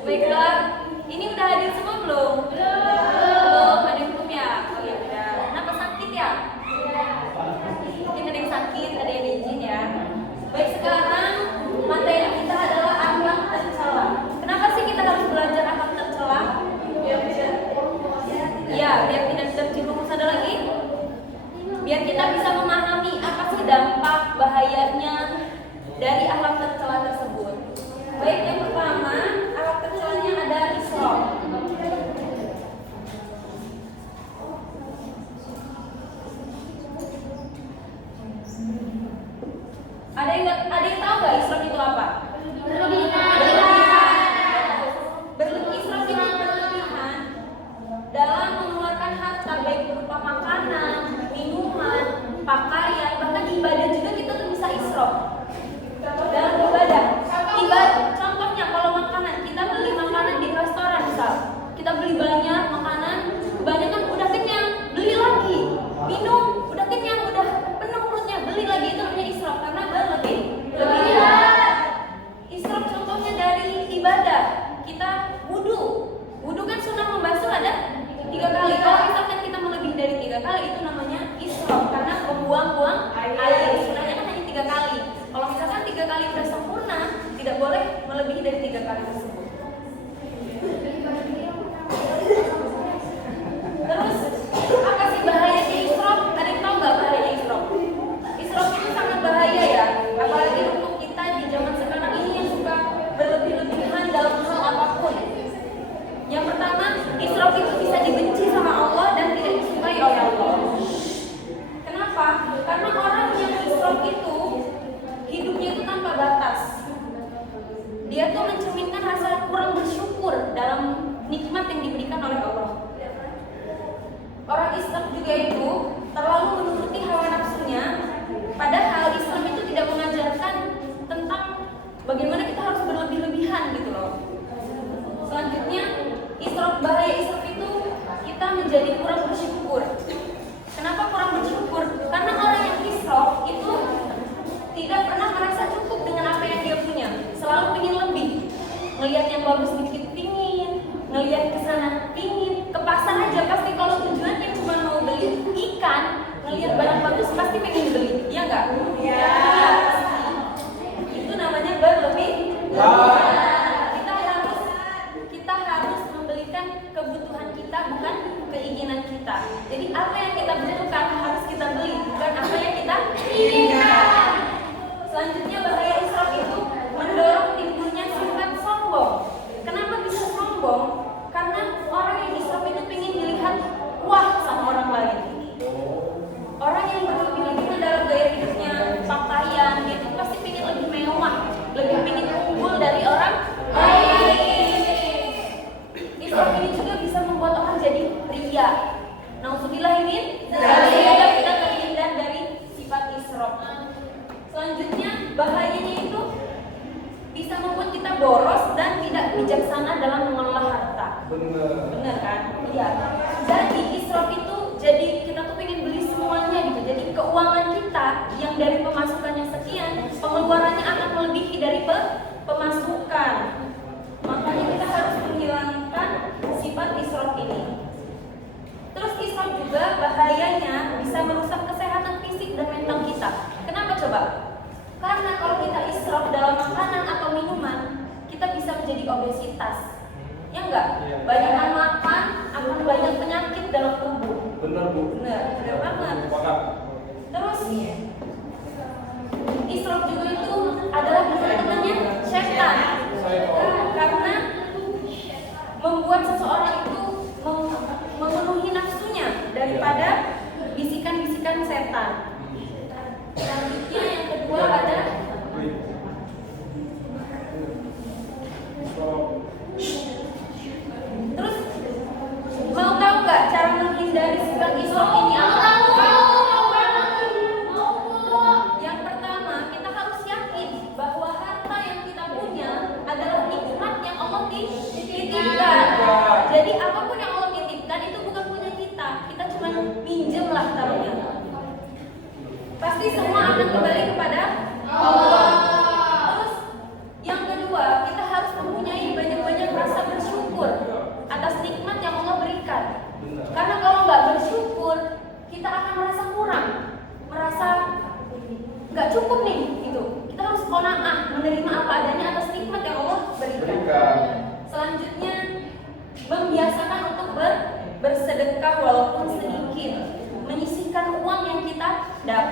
Baiklah, ini udah hadir semua belum? Belum, ada yang belum ya? Oh ya udah. Kenapa sakit ya? Mungkin ada yang sakit, ada yang izin ya. Baik, sekarang materi kita adalah akhlak tercela. Kenapa sih kita harus belajar akhlak tercela? Ya, biar tidak terjerumus ada lagi. Biar kita bisa memahami apa sih dampak bahayanya dari akhlak tercela tersebut. Baik, yang pertama, akhlak tercelanya ada israf. Ada yang tahu nggak israf itu apa? Berlebihan. Israf itu berlebihan dalam mengeluarkan harta, baik berupa makanan, minuman, pakaian, bahkan ibadah juga kita tuh bisa israf. Dalam ibadah, contohnya kalau makanan, kita beli makanan di restoran misal, kita beli banyak makanan, kebanyakan udah kenyang, beli lagi. Minum, udah kenyang, udah penuh perutnya, beli lagi, itu namanya israf karena berlebihan. Israf contohnya dari ibadah, kita wudu kan sunnah membasuh ada 3 kali. Kalau misalkan kita melebihi dari 3 kali, itu namanya israf karena membuang-buang air. Sunnahnya kan hanya 3 kali. Kalau misalkan 3 kali sudah sempurna, tidak boleh melebihi dari 3 kali tersebut. Terus, apa sih bahayanya israf? Ada yang tahu nggak bahayanya israf? Israf itu sangat bahaya ya, apalagi untuk kita di zaman sekarang ini yang suka berlebih-lebihan dalam hal apapun. Yang pertama, israf itu bisa dibenci sama Allah dan tidak disukai oleh Allah. Kenapa? Karena orang yang israf itu hidupnya itu tanpa batas. Dia tuh mencerminkan rasa kurang bersyukur dalam nikmat yang diberikan oleh Allah. Orang Islam juga itu terlalu menuruti hawa nafsunya, padahal Islam itu tidak mengajarkan tentang bagaimana kita harus berlebih-lebihan gitu loh. Selanjutnya, bahaya israf itu kita menjadi kurang bersyukur. Kenapa kurang bersyukur? Karena orang yang israf itu tidak pernah merasa cukup dengan apa yang dia punya, selalu ingin lebih. Ngelihat yang bagus dikit pingin, ngelihat ke sana pingin, ke pasar aja pasti kalau tujuannya cuma mau beli ikan, ngelihat barang bagus pasti pengen beli, iya nggak? Iya. Itu namanya berlebih. Kita harus membelikan kebutuhan kita, bukan keinginan kita. Jadi apa yang kita butuhkan harus kita beli, bukan apa yang kita inginkan. Selanjutnya bahaya israf itu mendorong timbulnya sifat sombong. Kenapa bisa sombong? Karena orang yang israf itu ingin dilihat wah sama orang lain. Orang yang berlebih-lebihan dalam gaya hidupnya, pakaian, itu pasti ingin lebih mewah, lebih ingin unggul dari orang lain. Israf ini juga bisa membuat orang jadi ria. Nauzubillah ini, semoga kita terhindar dari sifat israf. Selanjutnya, bahayanya itu bisa membuat kita boros dan tidak bijaksana dalam mengelola harta. Benar kan? Iya. Jadi israf itu jadi kita tuh pengen beli semuanya gitu. Jadi keuangan kita yang dari pemasukannya sekian, pengeluarannya akan melebihi dari pemasukan. Makanya kita harus menghilangkan sifat israf ini. Terus israf juga bahayanya bisa merusak kesehatan fisik dan mental kita. Kenapa coba? Karena kalau kita israf dalam makanan atau minuman, kita bisa menjadi obesitas. Ya enggak? Banyak makan akan banyak penyakit dalam tubuh. Benar, Bu. Benar banget. Terus israf juga itu adalah teman-temannya setan. Karena membuat seseorang itu memenuhi nafsunya daripada bisikan-bisikan setan. Selanjutnya yang kedua ada terus mau tahu nggak cara menghindari sifat israf ini apa? Yang pertama, kita harus yakin bahwa harta yang kita punya adalah nikmat yang Allah titipkan. Jadi apapun yang Allah titipkan itu bukan punya kita. Kita cuma minjem lah taruhnya. Pasti semua akan kembali kepada Allah. Terus yang kedua, kita harus mempunyai banyak-banyak rasa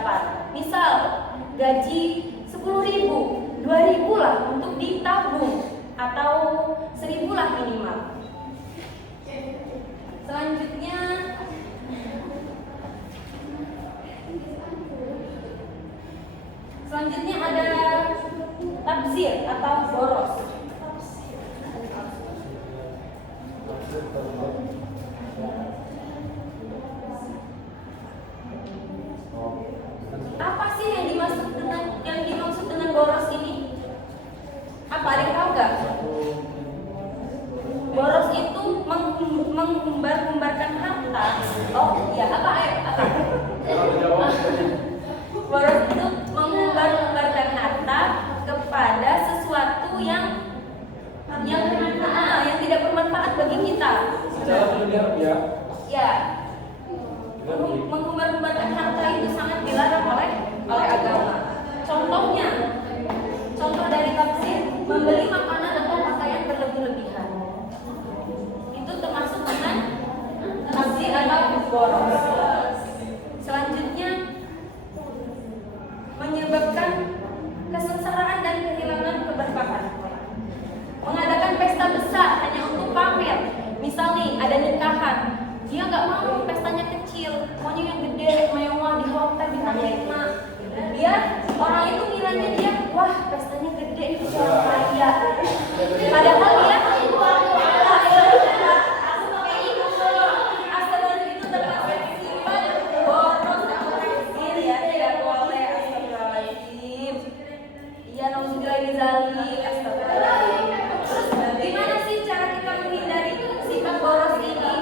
dapat. Misal gaji 10.000, 2.000 lah untuk ditabung atau 1.000 lah minimal. Selanjutnya ada tabzir atau boros. Apa sih yang dimaksud dengan boros ini? Apa ada yang tahu nggak? Boros itu mengumbar-umbarkan harta. Oh iya, apa? Boros itu mengumbar-umbarkan harta kepada sesuatu yang tidak bermanfaat bagi kita. Ya. Mengumbar-umbarkan harta itu sangat dilarang oleh agama. Contoh dari tafsir, membeli makanan atau pakaian berlebih-lebihan. Itu termasuk dengan tafsir atau boros. Selanjutnya, menyebabkan kesengsaraan dan kehilangan keberkahan. Mengadakan pesta besar hanya untuk pamer. Misal nih, ada nikahan, dia nggak mau pestanya kecil, maunya yang gede, mewah, di hotel bintang 5. Biar orang itu ngiranya dia, wah pestanya gede, itu orang kaya. Padahal dia itu termasuk sifat boros dan tafsir ya, tidak boleh. Astagfirullahaladzim. Iya, nauzubillahi, astagfirullahaladzim. Terus gimana sih cara kita menghindari sifat boros ini?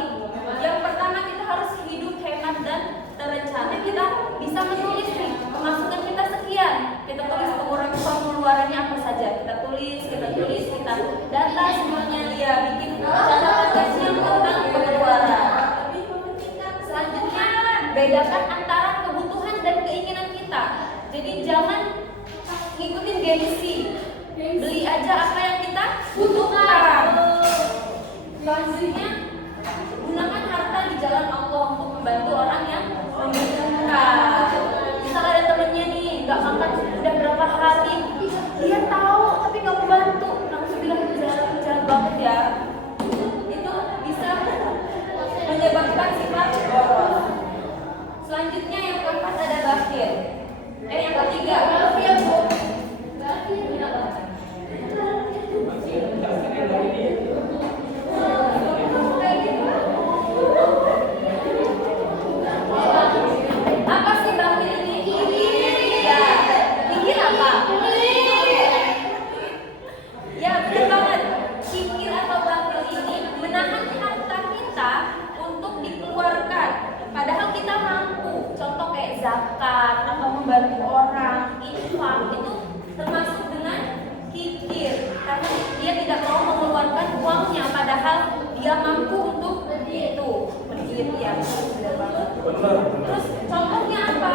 Yang pertama, kita harus hidup hemat dan terencana. Kita bisa menulis nih, pemasukan kita sekian. Kita tulis pengeluarannya apa saja. Kita tulis, kita data semuanya, ya bikin catatan kecil tentang pengeluaran. Selanjutnya, bedakan antara kebutuhan dan keinginan kita. Jadi jangan ngikutin gengsi. Beli aja apa yang kita butuhkan. Selanjutnya, gunakan harta di jalan Allah untuk membantu orang yang membutuhkan. Misal ada temennya nih, nggak makan udah berapa hari, dia tahu tapi nggak mau bantu, langsung bilang jalan banget ya. Itu bisa menyebabkan sifat boros. Selanjutnya yang keempat ada bakhil. Yang ketiga, apa sih bakhil ini? Ya, kikir apa? Ya, benar banget. Kikir atau bakhil ini menahan harta kita untuk dikeluarkan. Padahal kita mampu. Contoh kayak zakat atau membantu orang, infak, itu termasuk dengan kikir. Karena dia tidak mau mengeluarkan uangnya, padahal dia mampu untuk itu. Begitu ya, benar banget. Terus contohnya apa?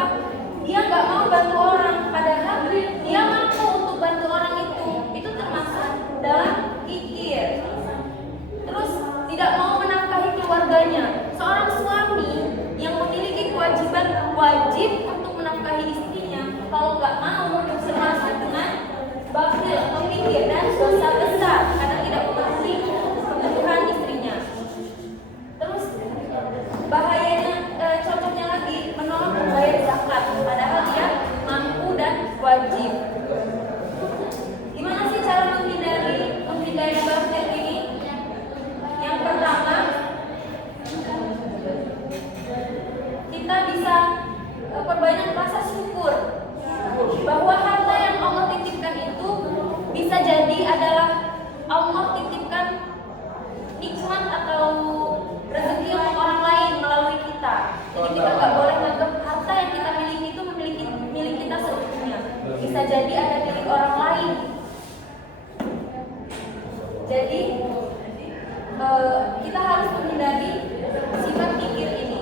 Dia nggak mau bantu orang, padahal dia mampu untuk bantu orang itu. Itu termasuk dalam kikir. Terus tidak mau menafkahi keluarganya. Seorang suami yang memiliki kewajiban wajib untuk menafkahi istrinya, kalau nggak mau, termasuk dengan bakhil atau kikir dan dosa besar karena tidak memenuhi kebutuhan istrinya. Terus bahayanya, contohnya lagi, menolak membayar zakat padahal dia mampu dan wajib. Gimana sih cara menghindari bakhil ini? Yang pertama, kita bisa perbanyak rasa syukur bahwa harta yang Allah titipkan itu bisa jadi adalah Allah titipkan nikmat atau rezeki untuk orang lain melalui kita. Jadi kita nggak boleh menganggap harta yang kita miliki itu milik kita seutuhnya. Bisa jadi ada milik orang lain. Jadi kita harus menghindari sifat kikir ini.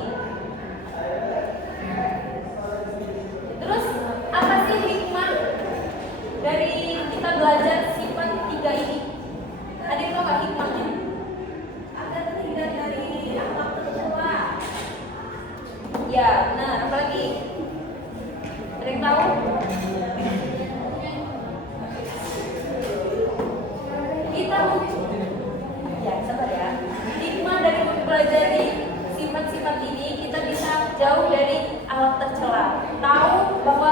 Terus apa sih hikmah dari kita belajar sifat 3 ini? Ada yang tahu nggak hikmahnya? Agar terhindar dari akhlak tercela. Ya, benar. Apalagi tercela. Tahu bahwa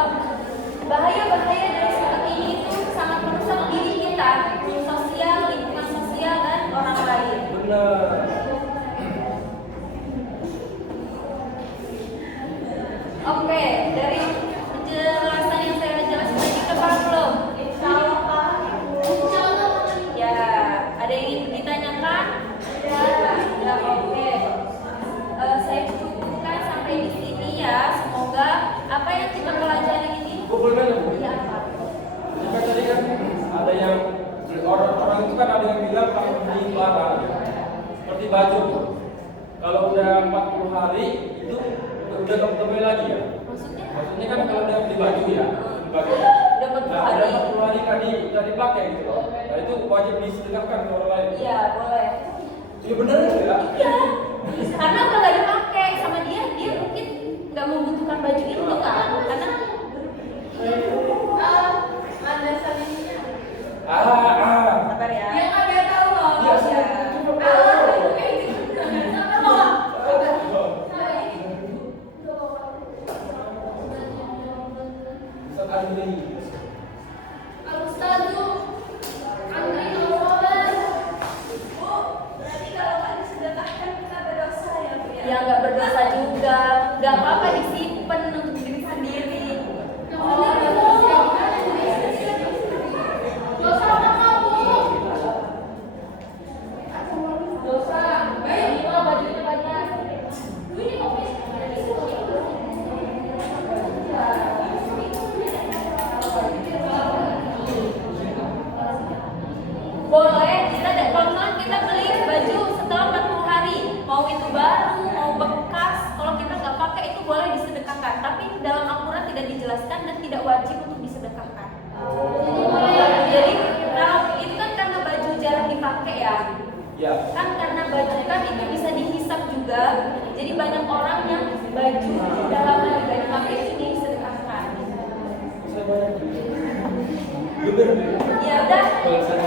bahaya-bahaya dari sikap ini itu sangat merusak diri kita, sosial, lingkungan sosial, dan orang lain. Benar. Oke, dari penjelasan yang saya jelaskan tadi paham belum? Insya Allah paham. Ya, ada yang ingin ditanyakan? Ya, oke. Saya cukupkan sampai di sini ya. Semoga apa yang kita pelajari ini. Boleh nanya, Bu? Ya, apa? Jika tadi kan ada yang orang itu kan ada yang bilang kalau beli barang seperti baju, kalau udah 40 hari itu udah kembali lagi ya. Maksudnya kan kalau udah beli baju ya, beli baju. Udah 40 Nah, hari. udah 40 hari tadi udah dipakai gitu loh. Nah itu wajib disedekahkan ke orang lain. Iya, boleh. Iya benar ya. Iya. Karena udah gak dipakai sama dia mungkin nggak membutuhkan baju itu kan? Karena ada salingnya. Sabar ya. Dia nggak tahu loh. Iya, Ya. Ya nggak berdosa juga, nggak apa-apa disimpan untuk diri sendiri. Dosa, baik kalau bajunya banyak. Ini kopi. Boleh, kalau kita beli baju setelah 40 hari, mau itu baru, mau bekas, kalau kita nggak pakai itu boleh disedekahkan. Tapi dalam Al-Quran tidak dijelaskan dan tidak wajib untuk disedekahkan. Jadi kalau itu kan karena baju jarang dipakai ya. Ya. Kan karena baju kan itu bisa dihisap juga. Jadi banyak orang yang baju dalam harga dipakai itu disedekahkan. Benar. Ya udah.